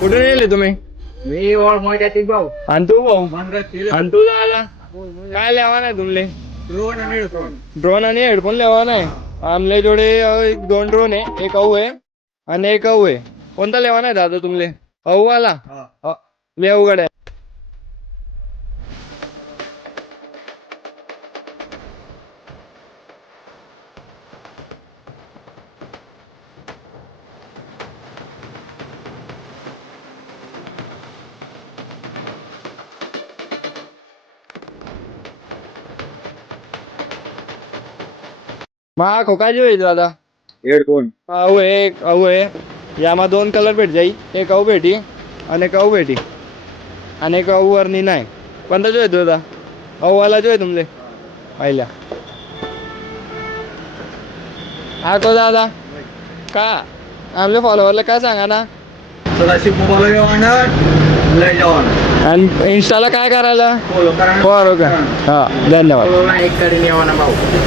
कुठे गेले तुम्ही? मी ओळ मोठ्यातील भाऊ आणि तू भाऊ? ड्रोन आणि तू झाला काय लेवा नाही तुमले? आणि ड्रोन ड्रोन आणि हेडफोन लेवा नाही. आमले जोडे 2 ड्रोन आहे, एक अऊ आहे आणि एक अऊ आहे. कोणता लेवा नाही दादा तुमले? अऊ वाला लय अवघड आहे. मा खोका जो आहे दादा हेडफोन अऊ आहे, एक अऊ आहे. याમાં 2 कलर भेट जाई, एक अऊ भेटी आणि एक अऊ भेटी आणि एक अऊ वरनी नाही. कोणता जो आहे दादा? अऊ वाला जो आहे तुमले पहिल्या हा तो दादा का आमले फॉलोअरला काय सांगा ना. सदाशिव मोबाईल घेऊन लय जाऊन आणि इंस्टाला काय करायला फॉलो करा फॉलो का. हा धन्यवाद. एक करीन येवा ना भाऊ.